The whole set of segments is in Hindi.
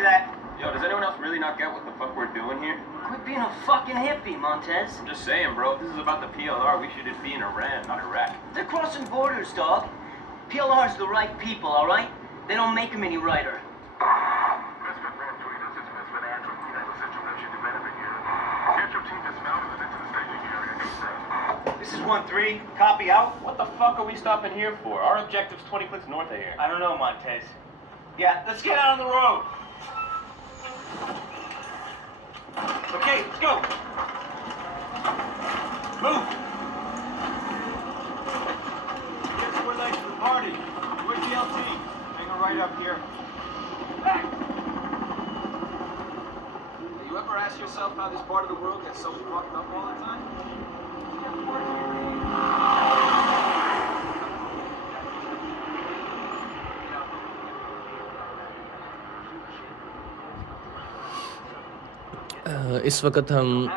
Copy that. Yo, does anyone else really not get what the fuck we're doing here? Quit being a fucking hippie, Montez. I'm just saying, bro, if this is about the PLR, we should be in Iran, not Iraq. They're crossing borders, dog. PLR's the right people, all right? They don't make them any righter. Misfit man tweeters, it's Misfit Andrew. We have a situation developing here. Get your team dismounted and into the staging area ASAP. This is 1-3. Copy out. What the fuck are we stopping here for? Our objective's 20 clicks north of here. I don't know, Montez. Yeah, let's get out on the road. Okay, let's go. Move. Here's we're late for the party. Where's the LT? Hang her right up here. Back. Do you ever ask yourself how this part of the world gets so fucked up all the time? इस वक्त हम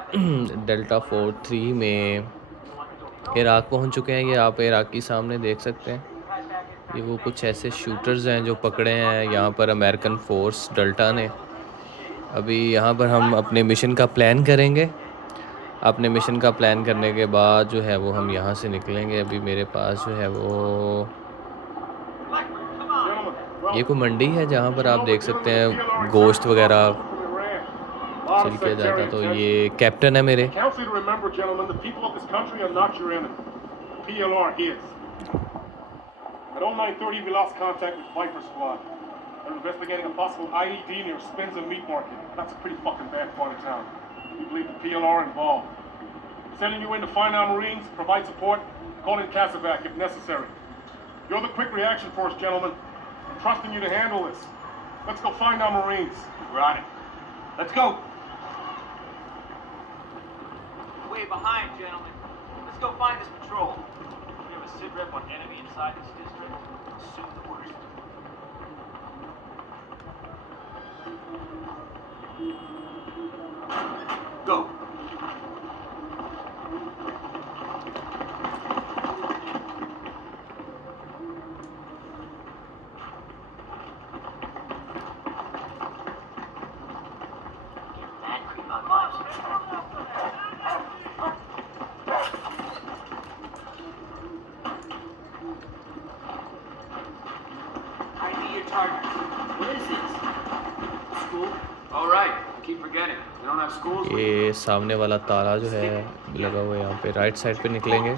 डेल्टा फोर्ट 3 में इराक़ पहुंच चुके हैं। ये आप इराक़ की सामने देख सकते हैं। ये वो कुछ ऐसे शूटर्स हैं जो पकड़े हैं यहाँ पर अमेरिकन फोर्स डेल्टा ने। अभी यहाँ पर हम अपने मिशन का प्लान करेंगे। अपने मिशन का प्लान करने के बाद जो है वो हम यहाँ से निकलेंगे। अभी मेरे पास जो है वो ये कोई मंडी है जहाँ पर आप देख सकते हैं गोश्त वगैरह सेल किया जाता है। तो ये कैप्टन है मेरे। At 0930, we lost contact with Viper Squad. They're investigating a possible IED near Spencer Meat Market. That's a pretty fucking bad part of town. We believe the PLR involved. Sending you in to find our Marines, provide support, call in Casevac if necessary. You're the quick reaction force, gentlemen. I'm trusting you to handle this. Let's go find our Marines. We're on it. Let's go. Way behind, gentlemen. Let's go find this patrol. We have a sit rep on enemy inside this district. Assume the worst. Go. ये सामने वाला ताला जो है लगा हुआ है यहाँ पे राइट साइड पे निकलेंगे।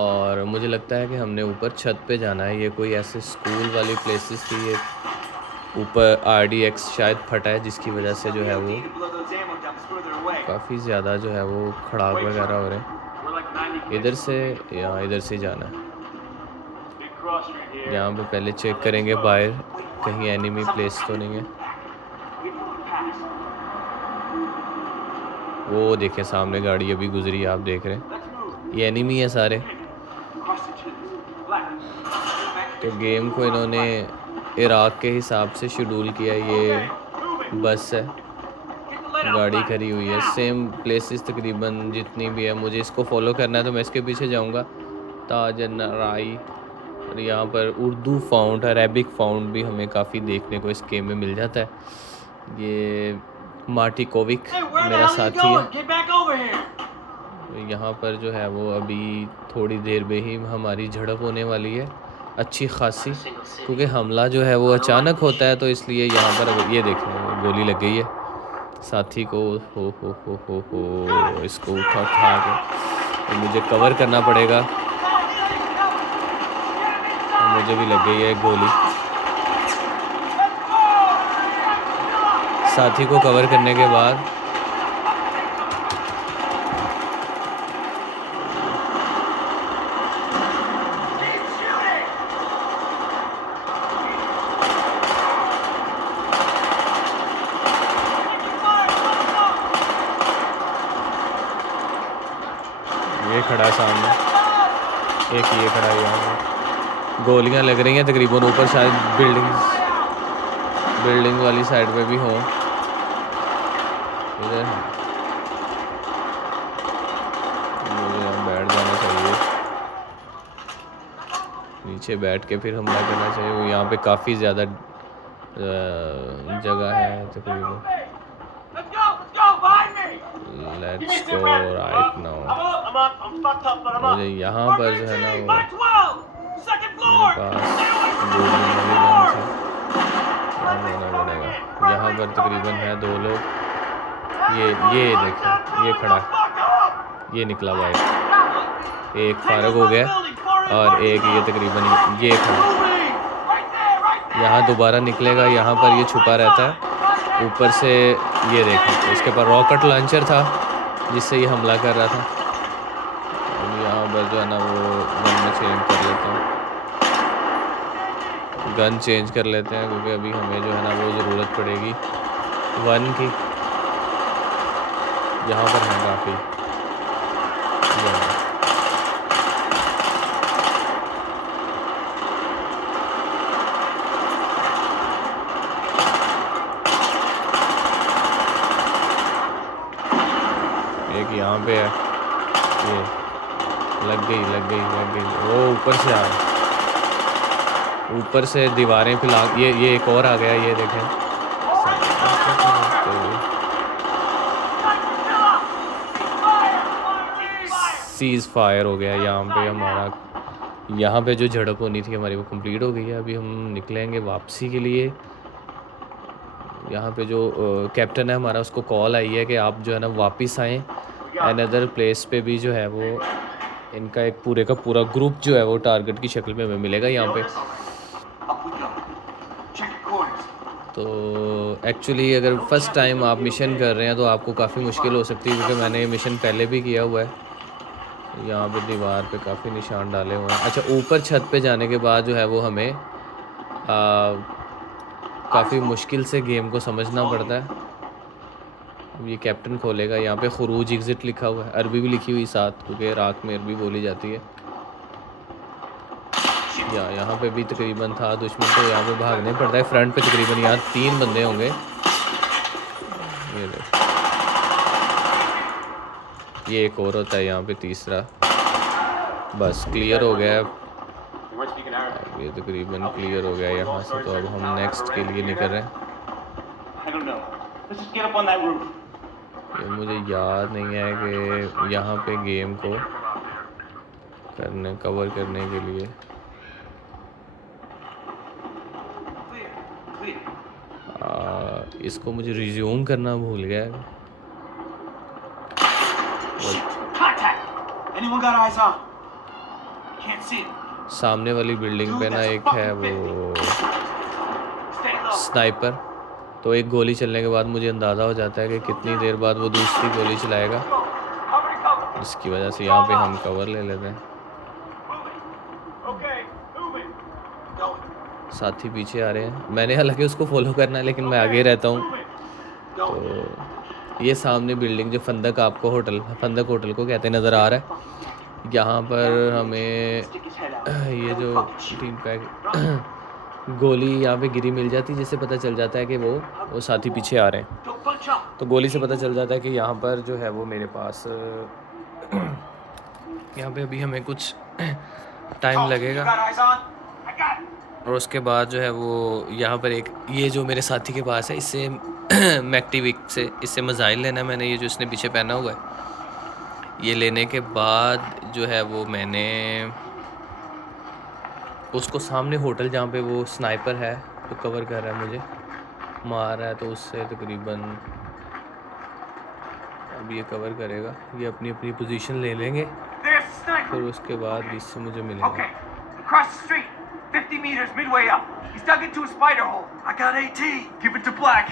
और मुझे लगता है कि हमने ऊपर छत पे जाना है। ये कोई ऐसे स्कूल वाली प्लेसेस थी। ये ऊपर RDX शायद फटा है जिसकी वजह से जो है वो काफ़ी ज़्यादा जो है वो खड़ाक वगैरह हो रहे हैं। इधर से या इधर से जाना है। यहाँ पे पहले चेक करेंगे बाहर कहीं एनिमी प्लेस तो नहीं है। वो देखें सामने गाड़ी अभी गुजरी, आप देख रहे हैं। ये एनिमी है सारे। तो गेम को इन्होंने इराक़ के हिसाब से शेड्यूल किया। ये बस है, गाड़ी खड़ी हुई है, सेम प्लेसेस तकरीबन जितनी भी है। मुझे इसको फॉलो करना है तो मैं इसके पीछे जाऊंगा। ताज नराई और यहाँ पर उर्दू फाउंड, अरेबिक फाउंड भी हमें काफ़ी देखने को इस गेम में मिल जाता है। ये मार्टी कोविक मेरा साथी है। यहाँ पर जो है वो अभी थोड़ी देर में ही हमारी झड़प होने वाली है अच्छी खासी, क्योंकि हमला जो है वो अचानक होता है। तो इसलिए यहाँ पर ये देखें गोली लग गई है साथी को। हो इसको उठा के तो मुझे कवर करना पड़ेगा। मुझे भी लग गई है गोली। साथी को कवर करने के बाद ये खड़ा है सामने, एक ये खड़ा है यहाँ। गोलियां लग रही हैं तकरीबन ऊपर, शायद बिल्डिंग वाली साइड पे भी हो। इधर मुझे यहाँ बैठ जाना चाहिए, नीचे बैठ के फिर हमला करना चाहिए। वो यहाँ पे काफ़ी ज़्यादा जगह है तकरीबन। Let's go, behind me! Let's go right now. I'm up, I'm fucked up, but I'm up. मुझे यहाँ पर जो है ना वो By 12! Second floor! मेरे पास गोली वाली गन थी, होना पड़ेगा। यहाँ पर तकरीबन है 2 लोग। ये देखें, ये खड़ा है, ये निकला बाइक। एक फारग हो गया और एक ये तकरीबन ये खड़ा। यहाँ दोबारा निकलेगा, यहाँ पर ये छुपा रहता है। ऊपर से ये देखें, इसके पास रॉकेट लॉन्चर था जिससे ये हमला कर रहा था। अब यहाँ पर जो है ना वो गन में चेंज कर लेते हैं, गन चेंज कर लेते हैं क्योंकि अभी हमें जो है ना वो ज़रूरत पड़ेगी 1 की। यहाँ पर है काफ़ी। एक यहाँ पे है, ये लग गई। वो ऊपर से आ रहा, ऊपर से दीवारें पे लाग। ये एक और आ गया, ये देखें। सीज फायर हो गया यहाँ पे हमारा। यहाँ पे जो झड़प होनी थी हमारी वो कंप्लीट हो गई है। अभी हम निकलेंगे वापसी के लिए। यहाँ पे जो कैप्टन है हमारा, उसको कॉल आई है कि आप जो है ना वापस आएँ। अनदर प्लेस पे भी जो है वो इनका एक पूरे का पूरा ग्रुप जो है वो टारगेट की शक्ल में हमें मिलेगा यहाँ पे। तो एक्चुअली अगर फर्स्ट टाइम आप मिशन कर रहे हैं तो आपको काफ़ी मुश्किल हो सकती है, क्योंकि मैंने ये मिशन पहले भी किया हुआ है। यहाँ पे दीवार पे काफ़ी निशान डाले हुए हैं। अच्छा, ऊपर छत पे जाने के बाद जो है वो हमें काफ़ी मुश्किल से गेम को समझना पड़ता है। ये कैप्टन खोलेगा, यहाँ पे खुरूज एग्ज़िट लिखा हुआ है, अरबी भी लिखी हुई साथ, क्योंकि इराक़ में अरबी बोली जाती है। यहाँ पे भी तकरीबन था दुश्मन, तो यहाँ पे भागने पड़ता है। फ्रंट पे तकरीबन यहाँ 3 बंदे होंगे। ये एक और होता है यहाँ पे, तीसरा। बस क्लियर हो गया, ये तकरीबन क्लियर हो गया यहाँ से। तो अब हम नेक्स्ट के लिए निकल रहे हैं। ये मुझे याद नहीं है कि यहाँ पे गेम को कवर करने के लिए इसको मुझे रिज्यूम करना भूल गया। सामने वाली बिल्डिंग पे ना एक है वो स्नाइपर, तो एक गोली चलने के बाद मुझे अंदाज़ा हो जाता है कि कितनी देर बाद वो दूसरी गोली चलाएगा। इसकी वजह से यहाँ पे हम कवर ले लेते हैं। साथी पीछे आ रहे हैं, मैंने हालांकि उसको फॉलो करना है लेकिन मैं आगे रहता हूँ। तो ये सामने बिल्डिंग जो फंदक होटल को कहते नज़र आ रहा है। यहाँ पर हमें ये जो 3 पैक गोली यहाँ पे गिरी मिल जाती है, जिससे पता चल जाता है कि वो साथी पीछे आ रहे हैं। तो गोली से पता चल जाता है कि यहाँ पर जो है वो मेरे पास यहाँ पे अभी हमें कुछ टाइम लगेगा। और उसके बाद जो है वो यहाँ पर एक ये जो मेरे साथी के पास है, इससे मैक्टिविक से इससे मिसाइल लेना है मैंने। ये जो इसने पीछे पहना हुआ है, ये लेने के बाद जो है वो मैंने उसको सामने होटल जहाँ पे वो स्नाइपर है तो कवर कर रहा है, मुझे मार रहा है, तो उससे तकरीबन अब ये कवर करेगा। ये अपनी अपनी पोजीशन ले लेंगे, फिर उसके बाद इससे मुझे मिलेगा। 50 meters midway up. He's dug into a spider hole. I got AT. Give it to Black.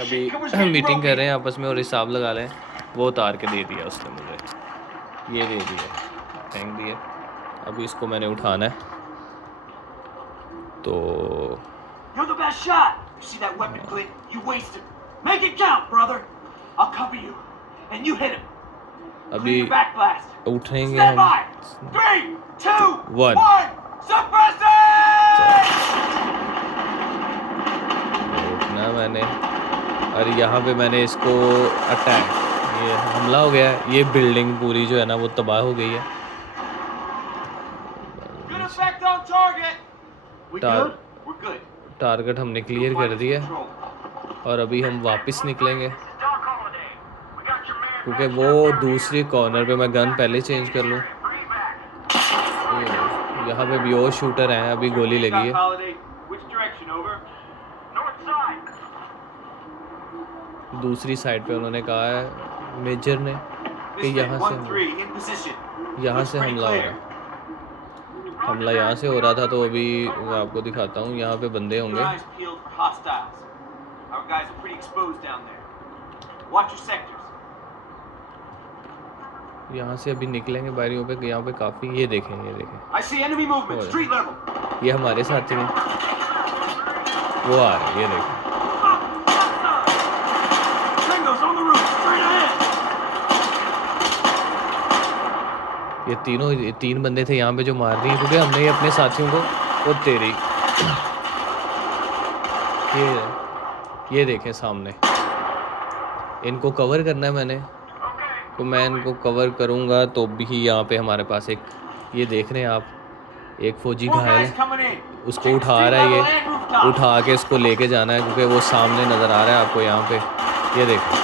अभी मीटिंग कर रहे हैं आपस में और हिसाब लगा लें। वो उतार के दे दिया उसने मुझे, ये दे दिया, फेंक दिया। अभी इसको मैंने उठाना है। तो You're the best shot. You see that weapon, Clint? You wasted. Make it count, brother. I'll cover you, and you hit him. अभी back blast. उठेंगे Stand हम। by. 3, 2, 1 Suppress उठना मैंने, और यहाँ पे मैंने इसको अटैक, ये हमला हो गया है। ये बिल्डिंग पूरी जो है ना वो तबाह हो गई है। टारगेट हमने क्लियर कर दिया है और अभी हम वापस निकलेंगे क्योंकि वो दूसरी कॉर्नर पे मैं गन पहले चेंज कर लूँ। यहाँ पे भी और शूटर हैं, अभी गोली लगी है। दूसरी साइड पे उन्होंने कहा है मेजर ने कि यहाँ से हमला हो रहा है। हमला यहाँ से हो रहा था, तो अभी मैं आपको दिखाता हूँ। यहाँ पे बंदे होंगे। यहाँ से अभी निकलेंगे बारियों पे। यहाँ पे काफ़ी ये देखें ये हमारे साथी हैं, वो आ रहे हैं, ये देखें। ये तीन बंदे थे यहाँ पे जो मार दिए क्योंकि हमने अपने साथियों को वो तेरी ये देखें सामने। इनको कवर करना है मैंने, तो मैं इनको कवर करूँगा तो भी यहाँ पे हमारे पास एक ये देख रहे हैं आप, एक फौजी घायल है, उसको उठा रहा है। ये उठा के इसको लेके जाना है क्योंकि वो सामने नज़र आ रहा है आपको यहाँ पे। ये देखो,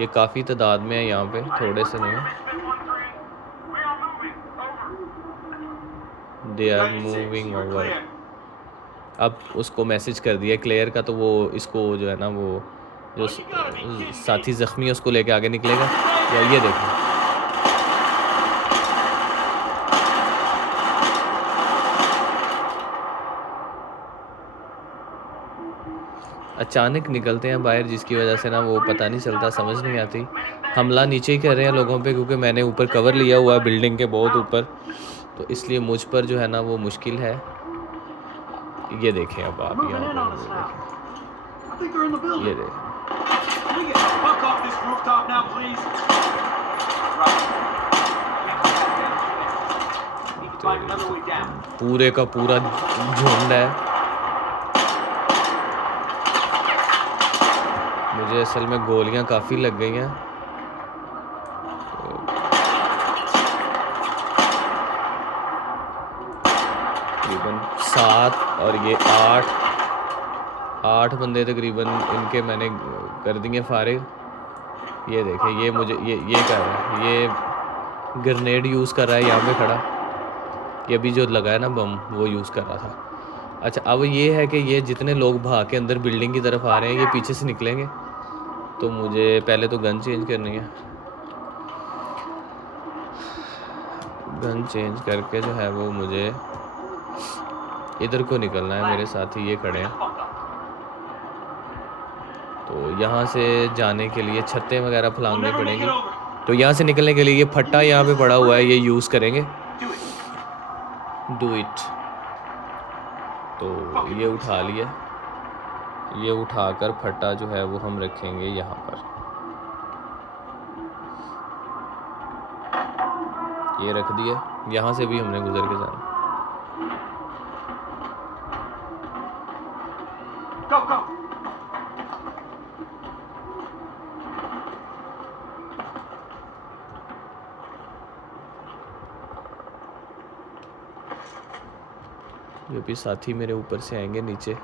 ये काफ़ी तादाद में है यहाँ पे, थोड़े से नहीं। They are moving over. अब उसको मैसेज कर दिया क्लियर का, तो वो इसको जो है ना वो जो साथी ज़ख्मी है उसको लेके आगे निकलेगा। या ये देखो, अचानक निकलते हैं बाहर, जिसकी वजह से ना वो पता नहीं चलता, समझ नहीं आती। हमला नीचे ही कर रहे हैं लोगों पे क्योंकि मैंने ऊपर कवर लिया हुआ है बिल्डिंग के बहुत ऊपर, तो इसलिए मुझ पर जो है ना वो मुश्किल है। ये देखें अब आप यहाँ ये देखें, पूरे का पूरा झुंड है। मुझे असल में गोलियां काफ़ी लग गई हैं। तकरीबन 7 और ये 8 बंदे तकरीबन इनके मैंने कर दिए फारिग। ये देखें, ये मुझे ये कर रहा है, ये ग्रेनेड यूज़ कर रहा है यहाँ पे खड़ा। ये अभी जो लगा है ना बम, वो यूज़ कर रहा था। अच्छा, अब ये है कि ये जितने लोग भाग के अंदर बिल्डिंग की तरफ आ रहे हैं, ये पीछे से निकलेंगे, तो मुझे पहले तो गन चेंज करनी है। गन चेंज करके जो है वो मुझे इधर को निकलना है। मेरे साथी ये खड़े हैं, तो यहाँ से जाने के लिए छतें वगैरह फलांगनी पड़ेंगी। तो यहाँ से निकलने के लिए ये फट्टा यहाँ पे पड़ा हुआ है, ये यूज़ करेंगे। Do it. तो ये उठा लिया, ये उठाकर फट्टा जो है वो हम रखेंगे यहाँ पर। ये रख दिया, यहाँ से भी हमने गुजर के जाना। Go, go. ये भी साथी मेरे ऊपर से आएंगे नीचे।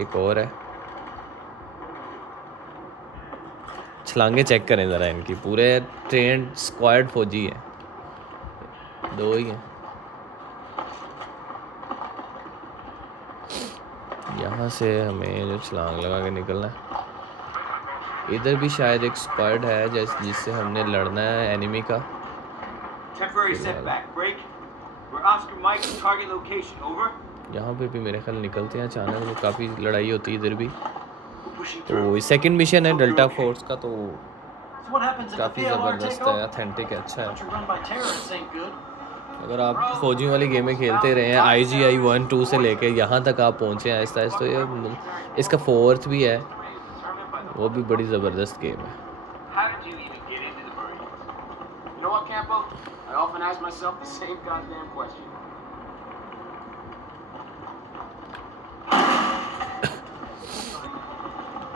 एक और है, छलांगे चेक करें ज़रा इनकी। पूरे ट्रेंड स्क्वाड फौजी है, 2 ही हैं। यहाँ से हमें जो छलांग लगा के निकलना है। इधर भी शायद एक स्क्वाड है जिससे हमने लड़ना है एनिमी का। Temporary setback. Break. We're Oscar Mike. Target location. Over. यहाँ पे भी मेरे ख्याल निकलते हैं अचानक, तो काफ़ी लड़ाई होती है इधर भी। तो सेकंड मिशन है डेल्टा फोर्स का, तो काफ़ी ज़बरदस्त है, ऑथेंटिक है, अच्छा है। अगर आप फौजियों वाली गेमें खेलते रहे हैं, IGI 1, 2 से लेके यहाँ तक आप पहुँचे हैं आहिस्ता आहिस्ता, तो ये इसका 4th भी है, वो भी बड़ी ज़बरदस्त गेम है। How did you even get into the Marines? You know what, Campo? I often ask myself the same goddamn question.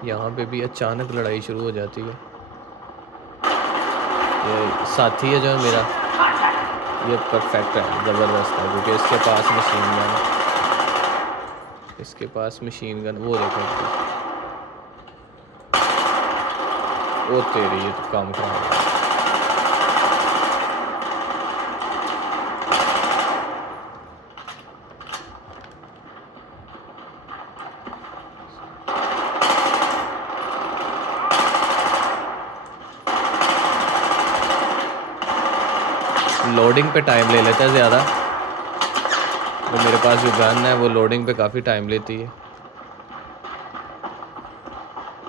यहाँ पे भी अचानक लड़ाई शुरू हो जाती है। ये साथी है जो है मेरा, ये परफेक्ट है, ज़बरदस्त है, क्योंकि इसके पास मशीन गन, वो देखो, वो तेरी, ये तो काम खराब है। लोडिंग पे टाइम ले लेता है ज़्यादा, तो मेरे पास जो गन है वो लोडिंग पे काफ़ी टाइम लेती है।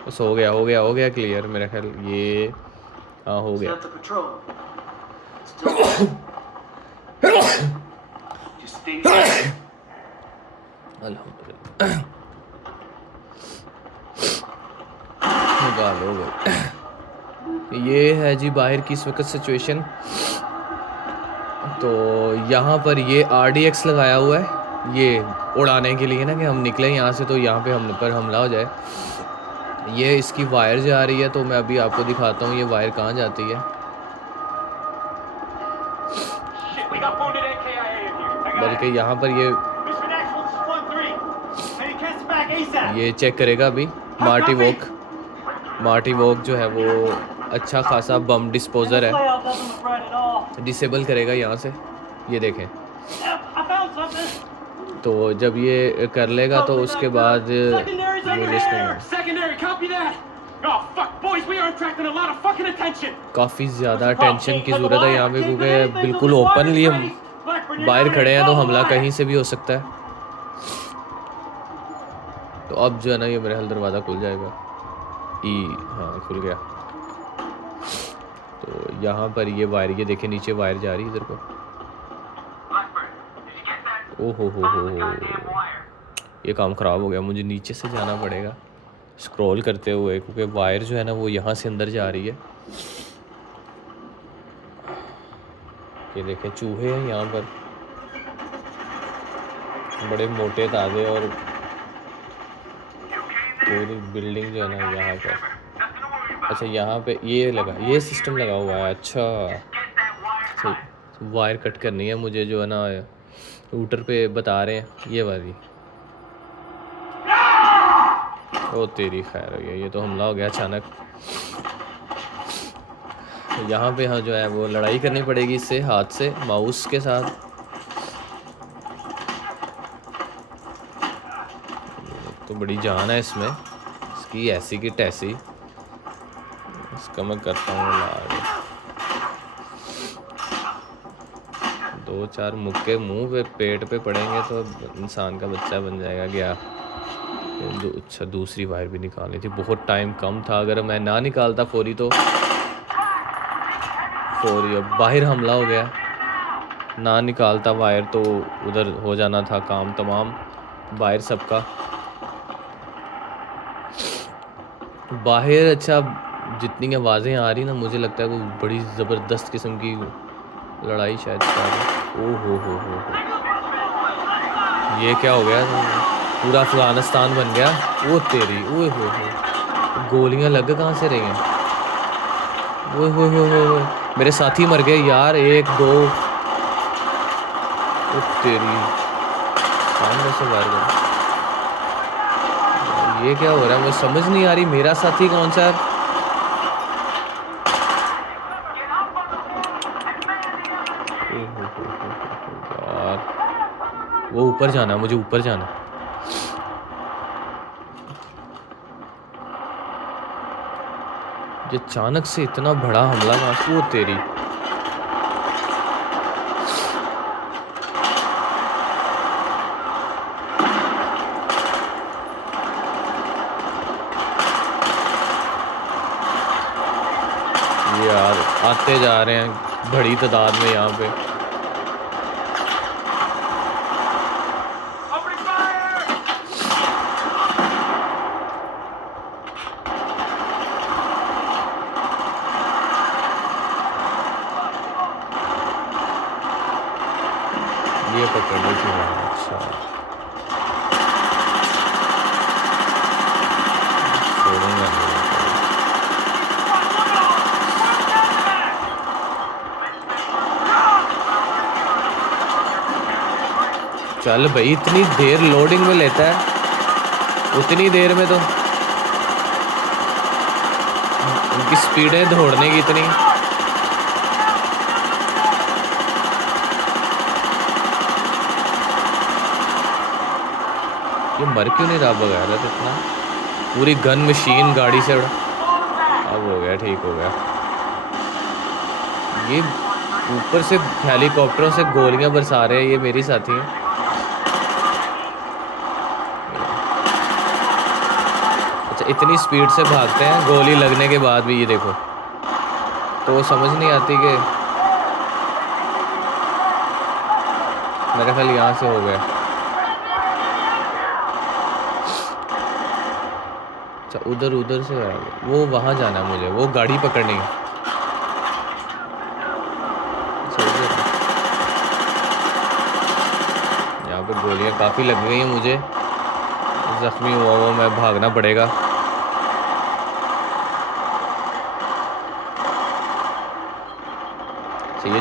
बस हो गया क्लियर मेरा ख्याल, ये हाँ हो गया। अल्हम्दुलिल्लाह गाल हो गई। ये है जी बाहर की इस वक्त सिचुएशन। तो यहाँ पर ये RDX लगाया हुआ है, ये उड़ाने के लिए ना, कि हम निकले यहाँ से तो यहाँ पे हम पर हमला हो जाए। ये इसकी वायर जा रही है, तो मैं अभी आपको दिखाता हूँ ये वायर कहाँ जाती है। बल्कि यहाँ पर ये चेक करेगा अभी। मार्टी वॉक जो है वो अच्छा खासा बम डिस्पोजर है, डिसेबल करेगा यहाँ से, ये देखें। तो जब ये कर लेगा तो उसके बाद काफ़ी ज़्यादा अटेंशन की ज़रूरत है यहाँ पे, क्योंकि बिल्कुल ओपनली हम बाहर खड़े हैं, तो हमला कहीं से भी हो सकता है। तो अब जो है ना, ये मेरे हाल दरवाज़ा खुल जाएगा। हाँ खुल गया। तो यहाँ पर ये वायर, ये देखें नीचे वायर जा रही है इधर को। ओहो हो, ये काम ख़राब हो गया, मुझे नीचे से जाना पड़ेगा स्क्रॉल करते हुए, क्योंकि वायर जो है ना वो यहाँ से अंदर जा रही है। ये देखें चूहे हैं यहाँ पर, बड़े मोटे ताज़े, और पूरी बिल्डिंग जो है ना यहाँ पर। अच्छा यहाँ पे ये सिस्टम लगा हुआ है। अच्छा सही, वायर कट करनी है मुझे, जो है ना रूटर पे बता रहे हैं ये वाली। ओ तेरी खैर हो गया, ये तो हमला हो गया अचानक। यहाँ पे हाँ जो है वो लड़ाई करनी पड़ेगी इससे, हाथ से, माउस के साथ। तो बड़ी जान है इसमें, इसकी ऐसी की तैसी। इसका मैं करता हूँ लाग, 2-4 मुक्के मुंह पे पेट पे पड़ेंगे तो इंसान का बच्चा बन जाएगा। गया। अच्छा दूसरी वायर भी निकालनी थी, बहुत टाइम कम था, अगर मैं ना निकालता फौरी तो फौरी। अब बाहर हमला हो गया, ना निकालता वायर तो उधर हो जाना था काम तमाम, बाहर सबका बाहर। अच्छा जितनी आवाज़ें आ रही ना, मुझे लगता है वो बड़ी ज़बरदस्त किस्म की लड़ाई शायद ओ हो, ये क्या हो गया, पूरा अफगानिस्तान बन गया। वो तेरी ओए हो, गोलियां लग कहाँ से रही हैं। ओए हो, मेरे साथी मर गए यार, 1-2। ओ तेरी सामने से वार कर, ये क्या हो रहा है, मुझे समझ नहीं आ रही, मेरा साथी कौन सा है। यार वो ऊपर जाना, मुझे ऊपर जाना। ये अचानक से इतना बड़ा हमला ना, वो तेरी। यार आते जा रहे हैं बड़ी तादाद में यहाँ पे। ये पकड़ ली थी। अच्छा छोड़ूंगा नहीं। चल भाई, इतनी देर लोडिंग में लेता है, उतनी देर में तो उनकी स्पीडें दौड़ने की इतनी। ये मर क्यों नहीं रहा बगैर इतना? पूरी गन मशीन गाड़ी से उड़ा। अब हो गया, ठीक हो गया। ये ऊपर से हेलीकॉप्टरों से गोलियां बरसा रहे हैं, ये मेरी साथी हैं। अच्छा, इतनी स्पीड से भागते हैं गोली लगने के बाद भी, ये देखो। तो समझ नहीं आती कि मेरे ख्याल यहाँ से हो गया। अच्छा, उधर से आ गया। वो वहाँ जाना है मुझे, वो गाड़ी पकड़नी है। यहाँ पे गोलियाँ काफ़ी लग गई हैं मुझे, जख्मी हुआ हुआ मैं, भागना पड़ेगा। ये जो